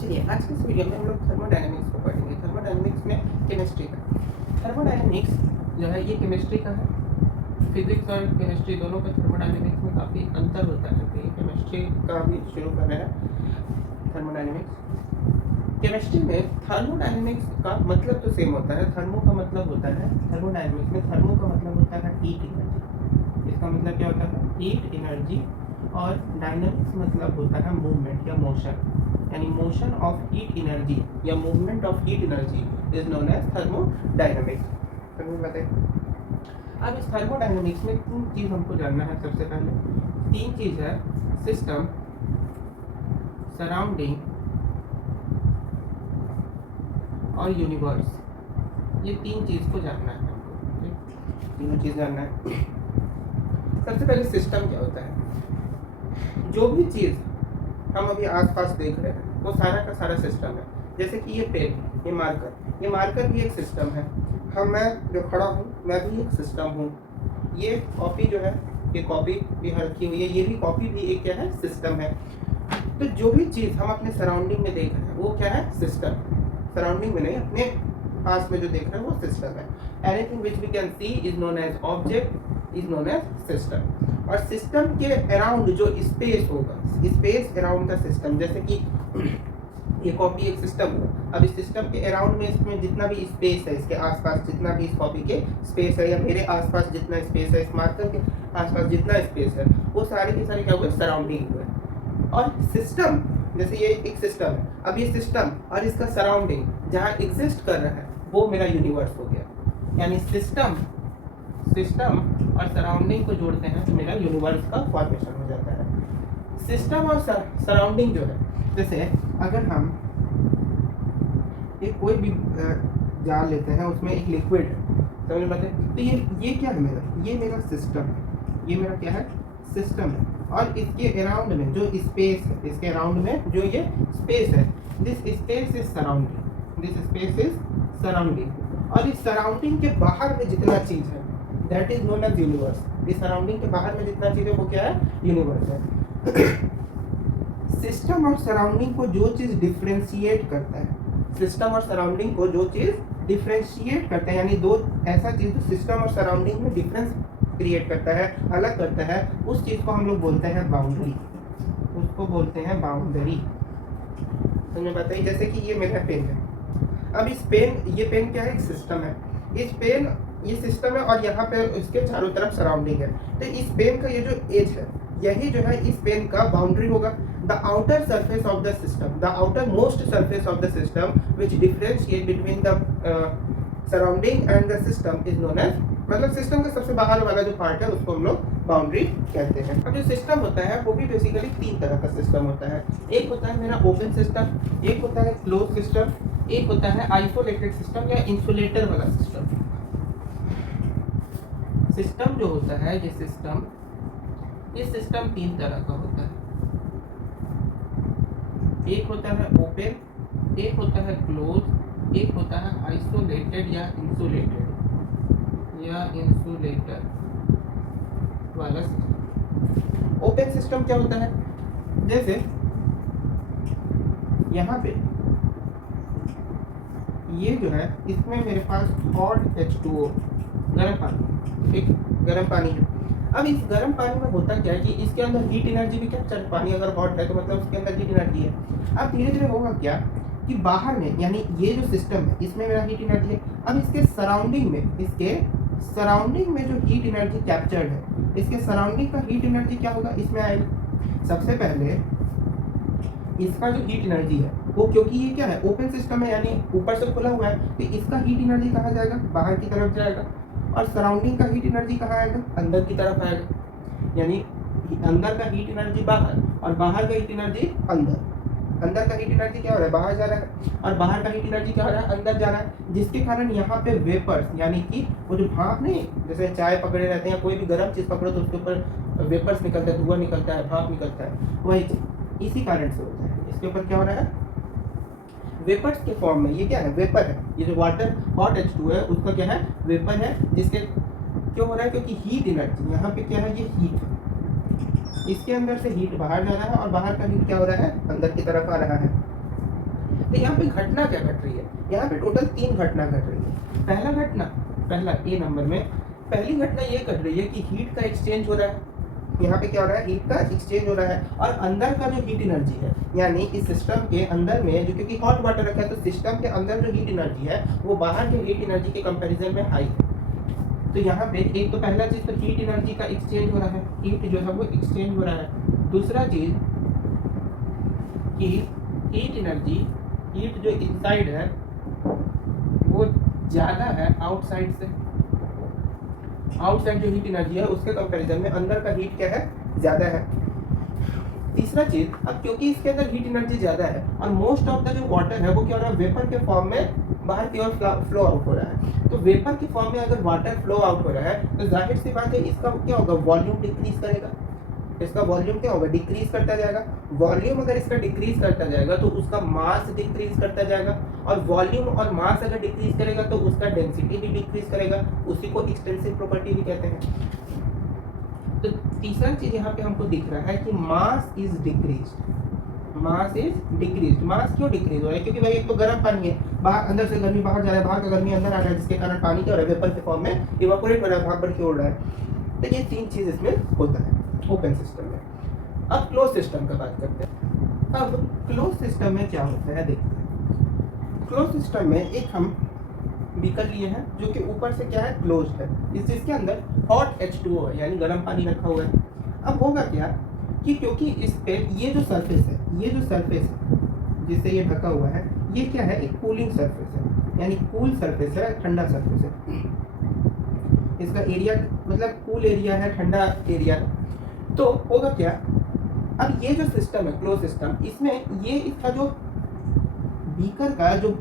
चलिए आज की इस वीडियो में हम लोग थर्मोडायनेमिक्स को पढ़ेंगे। थर्मोडायनेमिक्स में केमिस्ट्री का, थर्मोडायनेमिक्स जो है ये केमिस्ट्री का है। फिजिक्स और केमिस्ट्री दोनों का थर्मोडायनेमिक्स में काफ़ी अंतर होता है, तो ये केमिस्ट्री का भी शुरू कर रहे हैं। थर्मोडायनेमिक्स केमिस्ट्री में थर्मोडायनेमिक्स का मतलब तो सेम होता है। थर्मो का मतलब होता है, थर्मोडायनेमिक्स में थर्मो का मतलब होता है हीट एनर्जी। इसका मतलब क्या होता है? Heat energy. और डायनेमिक्स मतलब होता है मूवमेंट या मोशन, यानी मोशन ऑफ हीट एनर्जी या movement of heat energy is known as thermodynamics. समझ में आते हैं? अब इस थर्मोडायनेमिक्स में तीन चीज़ हमको जानना है। सबसे पहले तीन चीज़ है: सिस्टम, सराउंडिंग और यूनिवर्स। ये तीन चीज़ को जानना है हमको। तीनों चीज़ जानना है। सबसे पहले सिस्टम क्या होता है? जो भी चीज़ हम अभी आसपास देख रहे हैं वो सारा का सारा सिस्टम है। जैसे कि ये पेन, ये मार्कर भी एक सिस्टम है। मैं जो खड़ा हूँ मैं भी एक सिस्टम हूँ। ये कॉपी जो है, ये कॉपी भी रखी हुई है, ये भी कॉपी भी एक क्या है? सिस्टम है। तो जो भी चीज़ हम अपने सराउंडिंग में देख रहे हैं वो क्या है? सिस्टम। सराउंडिंग में नहीं, अपने पास में जो देख रहे हैं वो सिस्टम है। Anything which we can see is known as object is known as system. और सिस्टम के अराउंड जो स्पेस होगा, स्पेस अराउंड द सिस्टम, जैसे कि ये कॉपी एक सिस्टम हो। अब इस सिस्टम के अराउंड में इसमें जितना भी स्पेस है, इसके आसपास जितना भी इस कॉपी के स्पेस है, या मेरे आसपास जितना स्पेस है, इस मार्कर के आसपास जितना स्पेस है, वो सारे के सारे क्या हुए? सराउंडिंग हुए। और सिस्टम, जैसे ये एक सिस्टम है, अब ये सिस्टम और इसका सराउंडिंग जहाँ एग्जिस्ट कर रहा है वो मेरा यूनिवर्स हो गया। यानी सिस्टम और सराउंडिंग को जोड़ते हैं तो मेरा यूनिवर्स का फॉर्मेशन हो जाता है। सिस्टम और सराउंडिंग जो है, जैसे अगर हम एक कोई भी जार लेते हैं, उसमें एक लिक्विड है, समझ में आते हैं? तो ये क्या है? ये मेरा सिस्टम है। ये मेरा क्या है? सिस्टम है। और इसके अराउंड में जो स्पेस है, इसके अराउंड में जो ये स्पेस है, this space is surrounding, this space is surrounding. और इस सराउंडिंग के बाहर में जितना चीज़ है that is known as universe. इस सराउंडिंग के बाहर में जितना चीज़ है वो क्या है? यूनिवर्स है। सिस्टम और सराउंडिंग को जो चीज़ डिफ्रेंशिएट करता है, सिस्टम और सराउंडिंग को जो चीज़ डिफ्रेंशिएट करता है, यानी दो ऐसा चीज़ जो सिस्टम और सराउंडिंग में डिफरेंस क्रिएट करता है, अलग करता है, उस चीज़ को हम लोग बोलते हैं बाउंड्री। उसको बोलते हैं बाउंड्री। समझ में बताइए? जैसे कि ये मेरा पेन है। अब इस पेन, ये पेन क्या है? एक सिस्टम है। इस पेन, ये सिस्टम है और यहाँ पे इसके चारों तरफ सराउंडिंग है। तो इस पेन का ये जो एज है, यही जो है इस पेन का बाउंड्री होगा। The outer surface of the system, the outermost surface of the system which differentiate between the surrounding and the system is known as, मतलब सिस्टम का सबसे बाहर वाला जो पार्ट है उसको हम लोग बाउंड्री कहते हैं। अब जो सिस्टम होता है वो भी बेसिकली तीन तरह का सिस्टम होता है। एक होता है मेरा ओपन सिस्टम, एक होता है क्लोज सिस्टम, एक होता है आइसोलेटेड सिस्टम या इंसुलेटर वाला सिस्टम। सिस्टम जो होता है, ये सिस्टम तीन तरह का होता है। एक होता है ओपन, एक होता है क्लोज, एक होता है आइसोलेटेड या इंसुलेटेड या इंसुलेटर वाला सिस्टम। ओपन सिस्टम क्या होता है? जैसे यहाँ पे ये जो है, इसमें मेरे पास हॉट H2O, गर्म पानी, एक गर्म पानी है। अब इस गर्म पानी में होता क्या है कि इसके अंदर हीट एनर्जी भी क्या, चल पानी अगर हॉट है तो मतलब उसके अंदर हीट एनर्जी है। अब धीरे धीरे होगा क्या कि बाहर में, यानी ये जो सिस्टम है इसमें मेरा हीट एनर्जी है। अब इसके सराउंडिंग में जो हीट एनर्जी कैप्चर्ड है, इसके सराउंडिंग का हीट एनर्जी क्या होगा? इसमें आएगा। सबसे पहले इसका जो हीट एनर्जी है वो, क्योंकि ये क्या है? ओपन सिस्टम है, यानी ऊपर से खुला हुआ है, तो इसका हीट एनर्जी कहाँ जाएगा? बाहर की तरफ जाएगा। और सराउंडिंग का हीट एनर्जी कहाँ आएगा? अंदर की तरफ आएगा। यानी अंदर का हीट एनर्जी बाहर और बाहर का हीट एनर्जी अंदर। अंदर का हीट एनर्जी क्या हो रहा है? बाहर जा रहा है। और बाहर का हीट एनर्जी क्या हो रहा है? अंदर जा रहा है। जिसके कारण यहाँ पे वेपर्स, यानी कि वो जो भाप नहीं, जैसे चाय पकड़े रहते हैं या कोई भी गर्म चीज़ पकड़ो तो उसके ऊपर वेपर्स निकलता है, धुआं निकलता है, भाप निकलता है, वही चीज़ इसी कारण से होता है। इसके ऊपर क्या हो रहा है? वेपर्स के फॉर्म में। ये क्या है? वेपर है। ये जो वाटर हॉट H2 है उसका क्या है? वेपर है। जिसके क्यों हो रहा है? क्योंकि हीट एनर्जी यहाँ पे क्या है? ये हीट है। इसके अंदर से हीट बाहर जा रहा है और बाहर का हीट क्या हो रहा है? अंदर की तरफ आ रहा है। तो यहाँ पे घटना क्या घट रही है, यहाँ पे टोटल 3 घटना घट रही है। पहला घटना, पहला ए नंबर में पहली घटना ये घट रही है कि हीट का एक्सचेंज हो रहा है। यहाँ पे क्या हो रहा है, हीट का एक्सचेंज हो रहा है, और अंदर का जो हीट एनर्जी है, यानी इस सिस्टम के अंदर में जो, क्योंकि हॉट वाटर रखा है तो सिस्टम के अंदर जो हीट एनर्जी है वो बाहर के हीट एनर्जी के कंपैरिजन में हाई है। तो यहाँ पे एक तो पहला चीज तो हीट एनर्जी का एक्सचेंज हो रहा है, हीट जो है वो एक्सचेंज हो रहा है। दूसरा चीज कि हीट एनर्जी, हीट जो इनसाइड है वो ज़्यादा है आउटसाइड से, आउटसाइड जो हीट एनर्जी है उसके कंपैरिजन में अंदर का हीट क्या है, ज़्यादा है। तीसरा चीज, अब क्योंकि इसके अंदर हीट एनर्जी ज़्यादा है और मोस्ट ऑफ द जो वाटर है वो क्या हो रहा है, वेपर के फॉर्म में बाहर की ओर फ्लो आउट हो रहा है। तो वेपर के फॉर्म में अगर वाटर फ्लो आउट हो रहा है तो जाहिर सी बात है इसका क्या होगा, वॉल्यूम डिक्रीज करेगा, इसका वॉल्यूम क्या होगा, डिक्रीज करता जाएगा। वॉल्यूम अगर इसका डिक्रीज करता जाएगा तो उसका मास डिक्रीज करता जाएगा, और वॉल्यूम और मास अगर डिक्रीज करेगा तो उसका डेंसिटी भी डिक्रीज करेगा, उसी को एक्सटेंसिव प्रॉपर्टी भी कहते हैं। तो तीसरा चीज यहाँ पे हमको दिख रहा है कि mass is decrease, mass is decrease. Mass क्यों डिक्रीज हो रहा है, क्योंकि भाई एक तो गर्म पानी है, बाहर अंदर से गर्मी बाहर जा रहा है, बाहर का गर्मी अंदर आ रहा है, जिसके कारण पानी क्या हो रहा है, वेपर के फॉर्म में इवापोरेट हो रहा है, भाग बढ़ के उड़ रहा है। तो ये 3 चीज इसमें होता है ओपन सिस्टम में। अब क्लोज सिस्टम का बात करते हैं। अब क्लोज सिस्टम में क्या होता है देखते हैं। क्लोज सिस्टम में एक हम बीकर लिए हैं जो कि ऊपर से क्या है, क्लोज्ड है, इस चीज के अंदर हॉट H2O है, यानी गर्म पानी रखा हुआ है। अब होगा क्या कि क्योंकि इस पे ये जो सरफेस है, ये जो सरफेस है जिससे ये ढका हुआ है, ये क्या है, एक कूलिंग सरफेस है, यानी कूल सरफेस है, ठंडा सरफेस है। इसका एरिया मतलब कूल एरिया है, ठंडा एरिया है। तो होगा क्या, अब ये जो सिस्टम है क्लोज सिस्टम, इसमें ये इसका जो बीकर का जो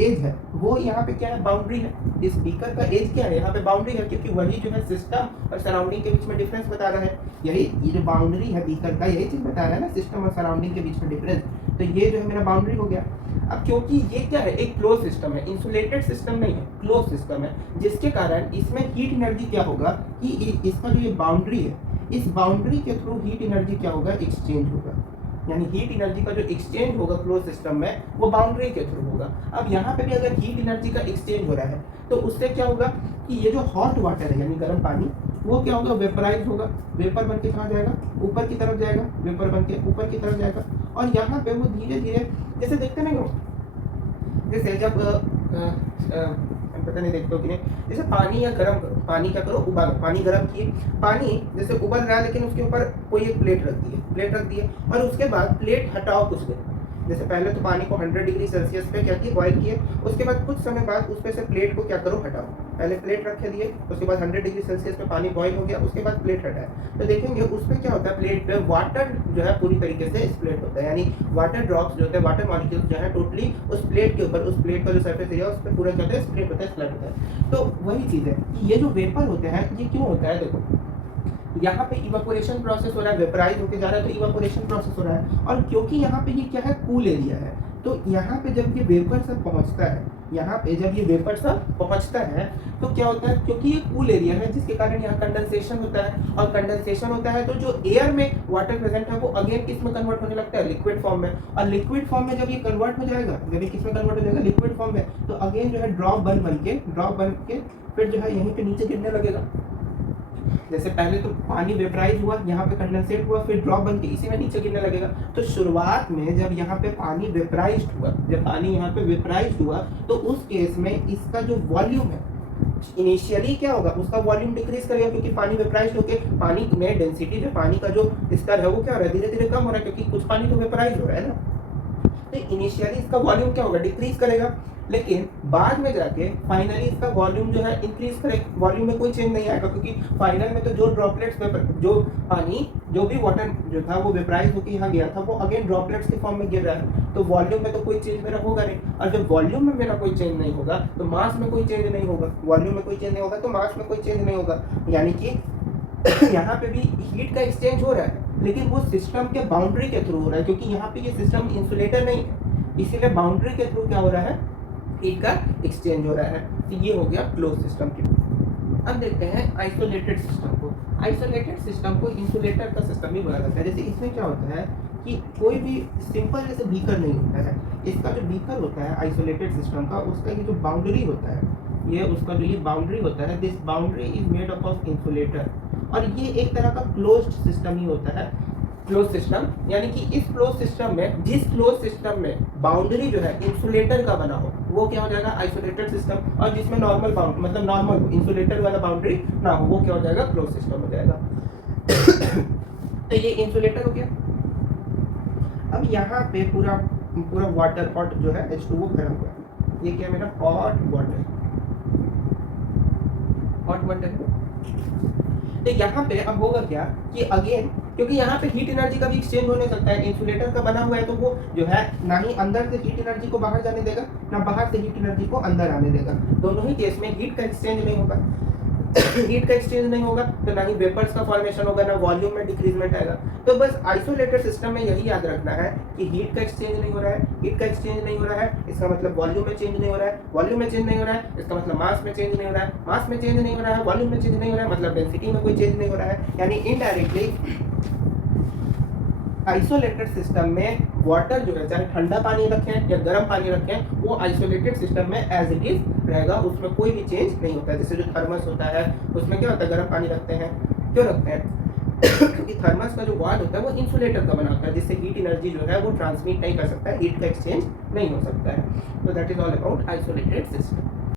एज है वो यहाँ पे क्या है, बाउंड्री है। इस बीकर का एज क्या है, यहाँ पे बाउंड्री है, क्योंकि वही जो है सिस्टम और सराउंडिंग के बीच में डिफरेंस बता रहा है। यही ये जो बाउंड्री है बीकर का, यही चीज बता रहा है ना, सिस्टम और सराउंडिंग के बीच में डिफरेंस। तो ये जो है मेरा बाउंड्री हो गया। अब क्योंकि ये क्या है, एक क्लोज सिस्टम है, इंसुलेटेड सिस्टम नहीं है, क्लोज सिस्टम है, जिसके कारण इसमें हीट एनर्जी क्या होगा कि इसका जो ये बाउंड्री है, इस बाउंड्री के थ्रू हीट एनर्जी क्या होगा, एक्सचेंज होगा। यानी हीट एनर्जी का जो एक्सचेंज होगा क्लोज सिस्टम में वो बाउंड्री के थ्रू होगा। अब यहाँ पे भी अगर हीट एनर्जी का एक्सचेंज हो रहा है तो उससे क्या होगा कि ये जो हॉट वाटर है यानी गर्म पानी, वो क्या होगा, वेपराइज होगा। वेपर बन के कहाँ जाएगा, ऊपर की तरफ जाएगा, वेपर बन के ऊपर की तरफ जाएगा। और यहाँ पे वो धीरे धीरे, जैसे देखते ना, जैसे जब पता नहीं देखते हो कि नहीं, जैसे पानी या गर्म करो, पानी क्या करो, उबालो, पानी गर्म किए, पानी जैसे उबल रहा है लेकिन उसके ऊपर कोई एक प्लेट रख दी है, और उसके बाद प्लेट हटाओ कुछ देर। जैसे पहले तो पानी को 100 डिग्री सेल्सियस पे क्या किए, बॉईल किए, उसके बाद कुछ समय बाद उस पे से प्लेट को क्या करो, हटाओ। पहले प्लेट रखे दिए, उसके बाद 100 डिग्री सेल्सियस पे पानी बॉईल हो गया, उसके बाद प्लेट हटाए, तो देखेंगे उस पर क्या होता है, प्लेट पे वाटर जो है पूरी तरीके से स्प्लिट होता है, यानी वाटर ड्रॉप्स जो होते हैं, वाटर मॉलिक्यूल्स जो है टोटली उस प्लेट के ऊपर, उस प्लेट का जो सरफेस एरिया उस पर पूरा क्या होता है, स्प्लिट होता है, स्प्लिट होता है। तो वही चीज़ है कि ये जो वेपर होते हैं ये क्यों होता है, देखो यहाँ पे इवापोरेशन प्रोसेस हो रहा है, वेपराइज होके जा रहा है, तो इवापोरेशन प्रोसेस हो रहा है। और क्योंकि यहाँ पे ये क्या है, कूल एरिया है, तो यहाँ पे जब ये वेपर सब पहुँचता है, यहाँ पे जब ये वेपर सब पहुँचता है तो क्या होता है, क्योंकि ये कूल एरिया है जिसके कारण यहाँ कंडेंसेशन होता है, और कंडेंसेशन होता है तो जो एयर में वाटर प्रेजेंट है वो अगेन किस में कन्वर्ट होने लगता है, लिक्विड फॉर्म में। और लिक्विड फॉर्म में जब ये कन्वर्ट हो जाएगा, जब ये किस में कन्वर्ट हो जाएगा, लिक्विड फॉर्म में, तो अगेन जो है ड्रॉप बन के फिर जो है यहीं पे नीचे गिरने लगेगा। जैसे पहले तो पानी वेपराइज हुआ, यहाँ पे कंडेंसेट हुआ, फिर ड्रॉप बन के इसी में नीचे गिरने लगेगा। तो शुरुआत में जब यहाँ पे पानी वेपराइज्ड हुआ, जब पानी यहाँ पे वेपराइज्ड हुआ, तो उस केस में इसका जो वॉल्यूम है इनिशियली क्या होगा, उसका वॉल्यूम डिक्रीज करेगा, क्योंकि पानी वेपराइज्ड होके पानी में डेंसिटी जो पानी का जो स्तर है वो क्या हो रहा है, धीरे धीरे कम हो रहा है, क्योंकि कुछ पानी तो वेपराइज हो रहा है ना। तो इनिशियली इसका वॉल्यूम क्या होगा, डिक्रीज करेगा, लेकिन बाद में जाके फाइनली इसका वॉल्यूम जो है इंक्रीज करेगा। वॉल्यूम में कोई चेंज नहीं आएगा, क्योंकि फाइनल में तो जो ड्रॉपलेट्स जो पानी जो भी वाटर जो था वो वेपराइज होकर यहाँ गया था, वो अगेन ड्रॉपलेट्स के फॉर्म में गिर रहा है। तो वॉल्यूम में तो कोई चेंज मेरा होगा नहीं, और जब वॉल्यूम में मेरा कोई चेंज नहीं होगा तो मास में कोई चेंज नहीं होगा, वॉल्यूम में कोई चेंज नहीं होगा तो मास में कोई चेंज नहीं होगा। यानी कि यहाँ पे भी हीट का एक्सचेंज हो रहा है, लेकिन वो सिस्टम के बाउंड्री के थ्रू हो रहा है, क्योंकि यहाँ पे ये सिस्टम इंसुलेटर नहीं है, इसीलिए बाउंड्री के थ्रू क्या हो रहा है, हीट का एक्सचेंज हो रहा है। तो ये हो गया क्लोज सिस्टम की। अब देखते हैं आइसोलेटेड सिस्टम को। आइसोलेटेड सिस्टम को इंसुलेटर का सिस्टम भी बोला जाता है। जैसे इसमें क्या होता है कि कोई भी सिंपल ऐसे बीकर नहीं होता है। इसका जो बीकर होता है आइसोलेटेड सिस्टम का, उसका ये जो बाउंड्री होता है, ये उसका जो ये बाउंड्री होता है, this boundary is made up of insulator. और ये एक तरह का क्लोज्ड सिस्टम ही होता है। क्लोज सिस्टम यानी कि इस क्लोज सिस्टम में, जिस क्लोज सिस्टम में बाउंड्री जो है इंसुलेटर का बना हो, वो क्या हो जाएगा आइसोलेटेड सिस्टम। और जिसमें नॉर्मल बाउंड्री मतलब नॉर्मल इंसुलेटर वाला बाउंड्री ना हो, वो क्या हो जाएगा क्लोज सिस्टम हो जाएगा। तो ये इंसुलेटर हो गया। अब यहाँ पे पूरा पूरा वाटर हॉट जो है H2O भरा हुआ है, ये क्या मेरा हॉट वाटर, हॉट वाटर है। तो यहाँ पे अब होगा क्या कि अगेन, क्योंकि यहाँ पे हीट एनर्जी का भी एक्सचेंज होने सकता है, इंसुलेटर का बना हुआ है, तो वो जो है ना ही अंदर से हीट एनर्जी को बाहर जाने देगा, ना बाहर से हीट एनर्जी को अंदर आने देगा। दोनों ही केस में हीट का एक्सचेंज नहीं होगा। हीट का एक्सचेंज नहीं होगा तो ना ही वेपर्स का फॉर्मेशन होगा, ना वॉल्यूम में डिक्रीजमेंट आएगा। तो बस आइसोलेटेड सिस्टम में यही याद रखना है कि हीट का एक्सचेंज नहीं हो रहा है, हीट का एक्सचेंज नहीं हो रहा है, इसका मतलब वॉल्यूम में चेंज नहीं हो रहा है, वॉल्यूम में चेंज नहीं हो रहा है, इसका मतलब मास में चेंज नहीं हो रहा है, मास में चेंज नहीं हो रहा है, वॉल्यूम में चेंज नहीं हो रहा है, मतलब डेंसिटी में कोई चेंज नहीं हो रहा है। यानी इनडायरेक्टली आइसोलेटेड सिस्टम में वाटर जो है, चाहे ठंडा पानी रखें या गर्म पानी रखें, वो आइसोलेटेड सिस्टम में एज इट इज रहेगा, उसमें कोई भी चेंज नहीं होता है। जैसे जो थर्मस होता है उसमें क्या होता है, गर्म पानी रखते हैं, क्यों रखते हैं? क्योंकि थर्मस का जो वाल होता है वो इंसुलेटर का बना होता है, जिससे हीट एनर्जी जो है वो ट्रांसमिट नहीं कर सकता है, हीट का एक्सचेंज नहीं हो सकता है। तो that is all about isolated system.